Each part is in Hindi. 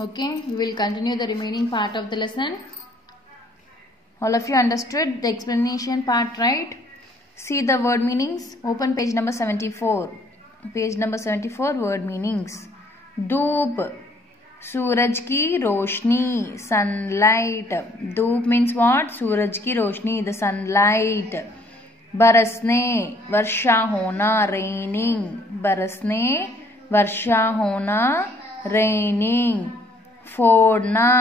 Okay, we will continue the remaining part of the lesson. All of you understood the explanation part, right? See the word meanings. Open page number 74. Page number 74, word meanings. धूप, सूरज की रोशनी, sunlight. धूप means what? सूरज की रोशनी, the sunlight. बरसने, वर्षा होना, raining. बरसने, वर्षा होना, raining. फोड़ना,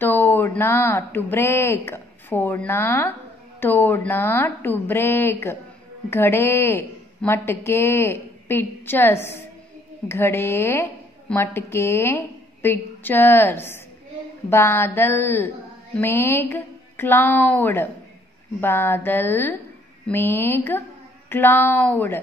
तोड़ना, to break. फोड़ना, तोड़ना, to break. घड़े, मटके, pictures. घड़े, मटके, pictures. बादल, मेघ, cloud. बादल, मेघ, cloud.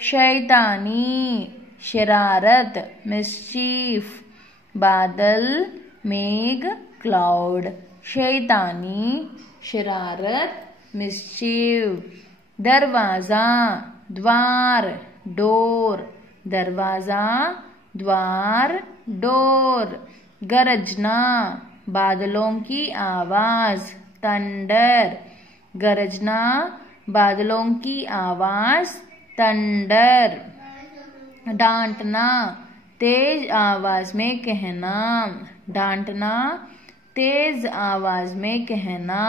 शैतानी, शरारत, mischief. बादल, मेघ, cloud. शैतानी, शरारत, mischief. दरवाजा, द्वार, door. दरवाजा, द्वार, door. गरजना, बादलों की आवाज, thunder. गरजना, बादलों की आवाज, thunder. डांटना, तेज आवाज में कहना. डांटना, तेज आवाज में कहना.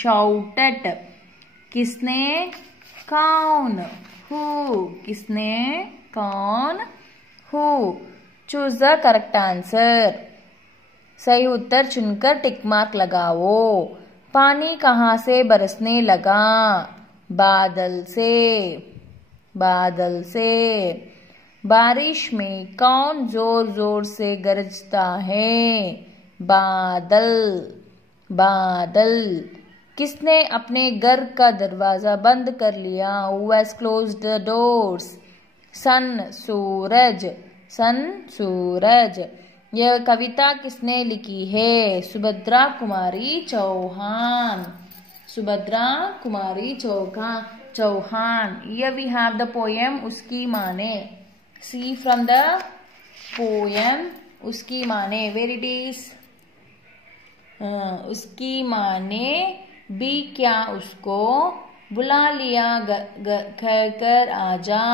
shout at, किसने, कौन. who, किसने, कौन. who. choose the correct answer. सही उत्तर चुनकर टिक मार्क लगाओ. पानी कहाँ से बरसने लगा? बादल से. बादल से. बारिश में कौन जोर जोर से गरजता है? बादल. बादल. किसने अपने घर का दरवाजा बंद कर लिया? Who has closed the doors? सन, सूरज. सन, सूरज. यह कविता किसने लिखी है? Subhadra Kumari Chauhan. Subhadra Kumari Chauhan. Here we have the poem उसकी माने. See from the poem उसकी माने. Where it is? उसकी माने भी क्या उसको बुला लिया कहकर आजा.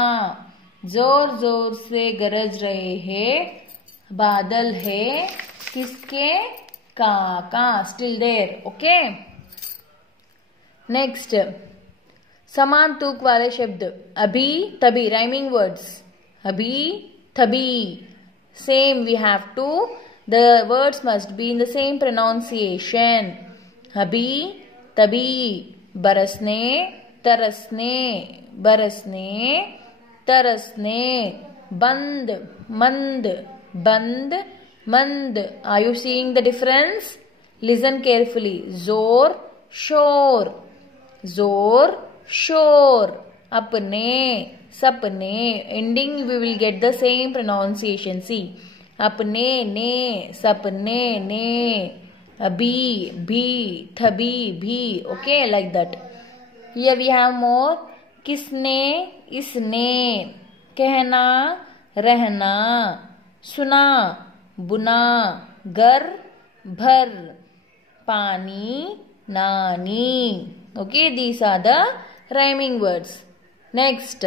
जोर जोर से गरज रहे हैं बादल है किसके? काका. Still there. Okay. Next. समान तुक वाले शब्द. अभी तभी, rhyming words. अभी तभी. Same we have to. The words must be in the same pronunciation. अभी तभी. बरसने, तरसने. बरसने, तरसने. बंद, मंद. बंद, मंद. Are you seeing the difference? Listen carefully. जोर, शोर. जोर, शोर. अपने, सपने. Ending we will get the same pronunciation. See. अपने, ने. सपने, ने. अभी, भी. तभी, भी. Okay, like that. Here we have more. किसने, इसने. कहना, रहना. सुना, बुना. घर, भर. पानी, नानी. Okay, these are the rhyming words. Next.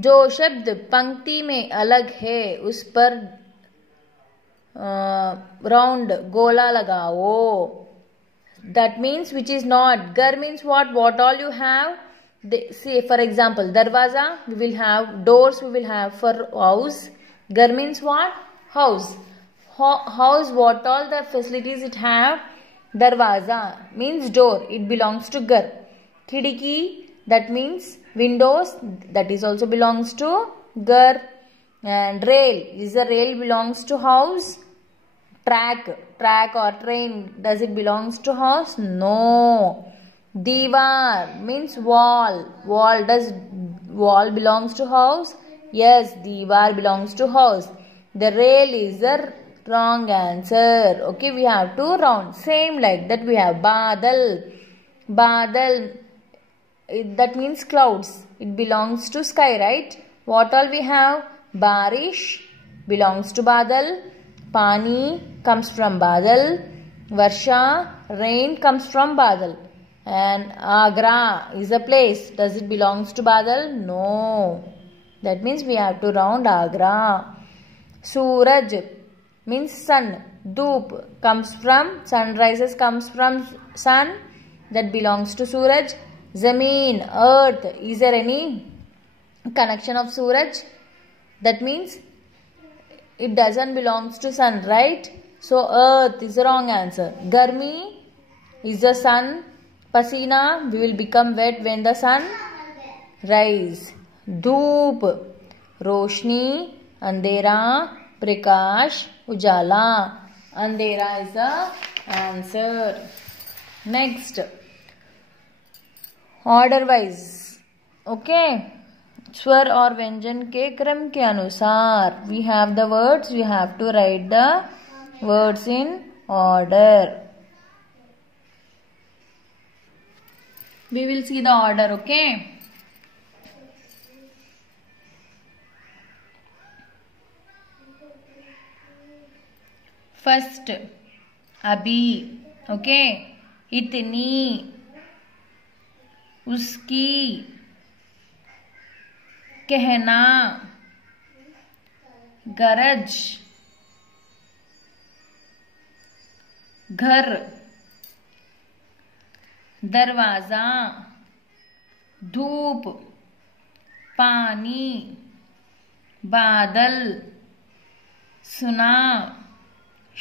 जो शब्द पंक्ति में अलग है उस पर राउंड गोला लगाओ. That means which is not. Gar means what? What all you have? Say for example, darwaza we will have, doors we will have for house. Gar means what? House. House, what all the facilities it have? Darwaza means door. It belongs to gar. Khidki, that means windows. That is also belongs to gar. And rail, is the rail belongs to house? Track or train, does it belongs to house? No. Diwar means wall. Does wall belongs to house? Yes, diwar belongs to house. The rail is the wrong answer. Okay, we have to round. Same like that we have badal. Badal, that means clouds. It belongs to sky, right? What all we have? Barish, belongs to Badal. Pani comes from Badal. Varsha, rain, comes from Badal. And Agra is a place. Does it belongs to Badal? No. That means we have to round Agra. Suraj means sun. Dhoop comes from, sunrises comes from sun. That belongs to Suraj. Zameen, earth. Is there any connection of Suraj? That means it doesn't belongs to sun, right? So earth is the wrong answer. Garmi is the sun. Pasina, we will become wet when the sun rise. Dhoop, roshni, andhera, prakash, ujala. Andhera is the answer. Next, order wise. Okay, स्वर और व्यंजन के क्रम के अनुसार we have the words, we have to write the words in order. We will see the order, okay? First, abhi, okay? Itni, uski, कहना, गरज, घर, दरवाजा, धूप, पानी, बादल, सुना,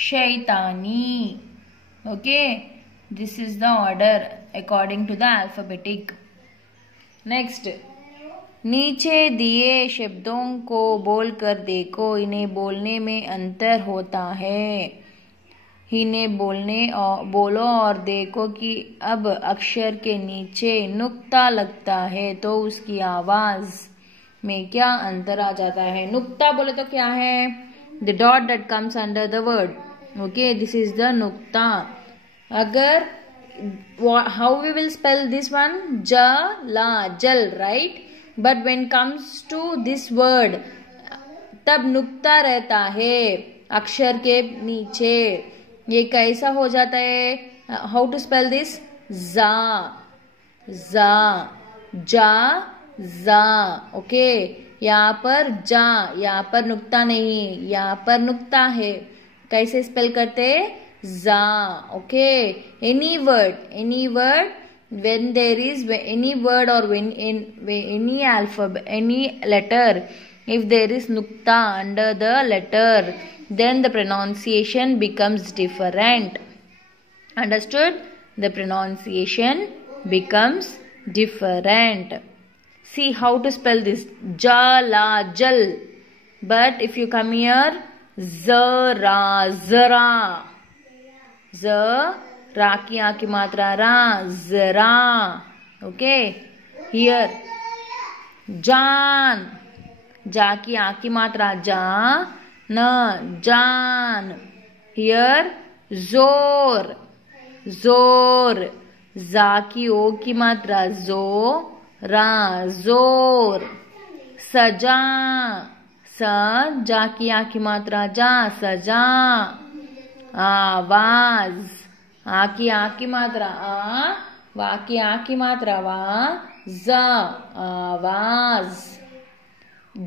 शैतानी. Okay, this is the order according to the alphabetic. Next, नीचे दिए शब्दों को बोलकर देखो, इन्हें बोलने में अंतर होता है. इन्हें बोलो और देखो कि अब अक्षर के नीचे नुक्ता लगता है तो उसकी आवाज में क्या अंतर आ जाता है. नुक्ता बोले तो क्या है? The dot that comes under the word. Okay, this is the nuqta. अगर how we will spell this one? ज ला, जल, right? But when comes to this word, तब नुक्ता रहता है अक्षर के नीचे. ये कैसा हो जाता है? How to spell this? जा, जा, जा, जा. ओके, यहाँ पर जा, यहाँ पर नुक्ता नहीं, यहाँ पर नुक्ता है. कैसे स्पेल करते? जा. Okay, any word when there is any word or when in any alphabet, any letter, if there is nukta under the letter, then the pronunciation becomes different. Understood? The pronunciation becomes different. See how to spell this. Jala, jal. But if you come here, zara, zara. Z, रा की आ की मात्रा रा, जरा. ओके, हियर जान, जा की आ की मात्रा जा, न, जान. हियर जोर, जोर, जा की ओ की मात्रा जो, रा, जोर. सजा, स, जा की आ की मात्रा जा, सजा. आवाज, आ की मात्रा आ, वा की आ की मात्रा वा, ज, आवाज.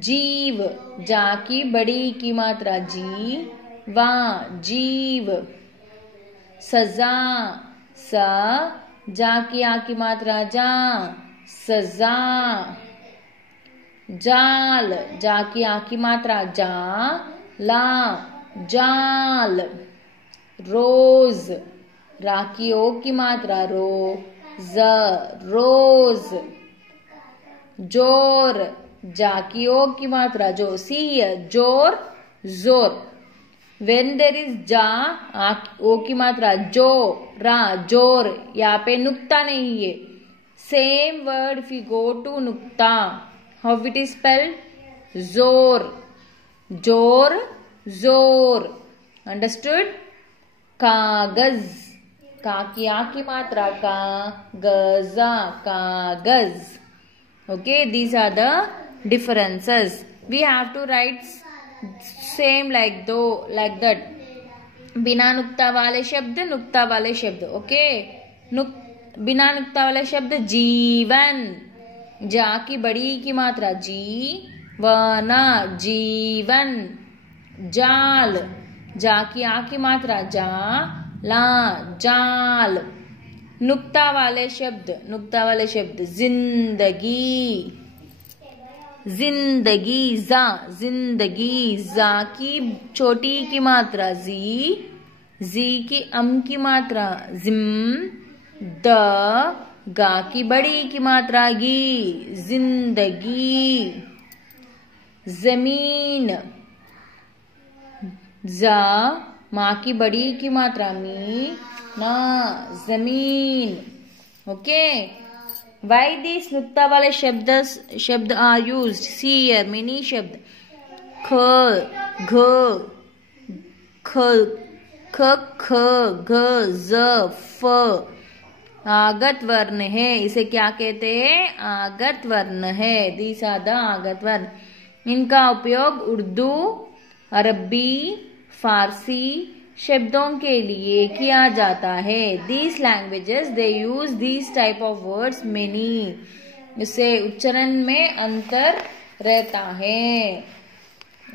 जीव, जा की बड़ी की मात्रा जी, वा, जीव. सजा, स, जा की आ की मात्रा जा, सजा. जाल, जा की आ की मात्रा जा, ला, जाल. रोज, रा की ओ की मात्रा रो, ज, रोज. जोर, जा की ओ की मात्रा जो, सी, जोर, जोर. When there is जा, ओ की मात्रा जो, रा, जोर. यहाँ पे नुक्ता नहीं है. Same word if you go to नुक्ता, how it is spelled? जोर, जोर, जोर. Understood? कागज, का की आ की मात्रा का, गजा, कागज. Okay, these are the differences. We have to write same like that. बिना नुक्ता वाले शब्द, नुक्ता वाले शब्द. ओके, बिना नुक्ता वाले शब्द जीवन. जा की बड़ी की मात्रा जीवना, जीवन. जाल. जा की आ की मात्रा जाला, जाल. नुक्ता वाले शब्द जिंदगी, जिंदगी. जा, जिंदगी. जा की छोटी की मात्रा जी की अम की मात्रा जिम. द, गा की बड़ी की मात्रा गी, जिंदगी. जमीन. जा, माँ की बड़ी की मात्रा मी ना, जमीन. ओके. Why these नुक्ता वाले शब्द are used? See here, many शब्द. ख, घ, ख, घ, ज, फ. आगत वर्ण है. इसे क्या कहते हैं? आगत वर्ण है. These are the आगत वर्ण. इनका उपयोग उर्दू, अरबी, फारसी शब्दों के लिए किया जाता है. These languages they use these type of words many. इससे उच्चारण में अंतर रहता है.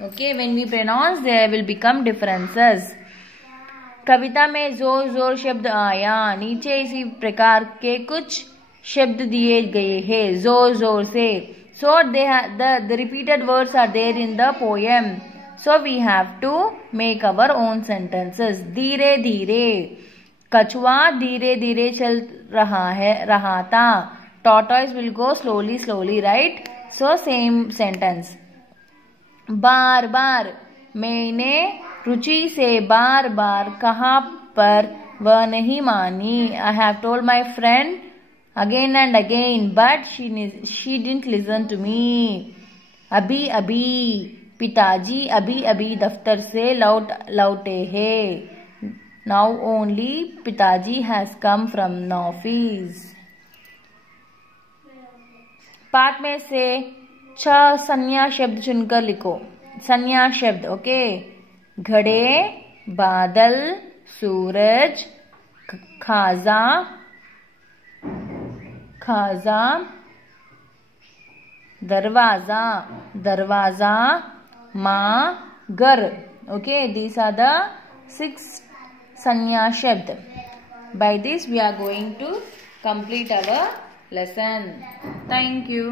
Okay, when we pronounce there will become differences. कविता में जोर जोर शब्द आया. नीचे इसी प्रकार के कुछ शब्द दिए गए हैं जोर जोर से. So the repeated words are there in the poem. So we have to make our own sentences. धीरे धीरे. कछुआ धीरे धीरे चल रहा था. Tortoise will go slowly slowly, right? So same sentence. बार बार. मैंने रुचि से बार बार कहा पर वह नहीं मानी. I have told my friend again and again but she didn't listen to me. अभी अभी. पिताजी अभी अभी दफ्तर से लौटे हैं. Now only पिताजी has come from the office. पाठ में से 6 संज्ञा शब्द चुनकर लिखो. संज्ञा शब्द. ओके. घड़े, बादल, सूरज, खाजा, दरवाजा, माँ, घर. Okay, these are the 6 संज्ञा शब्द. By this we are going to complete our lesson. Thank you.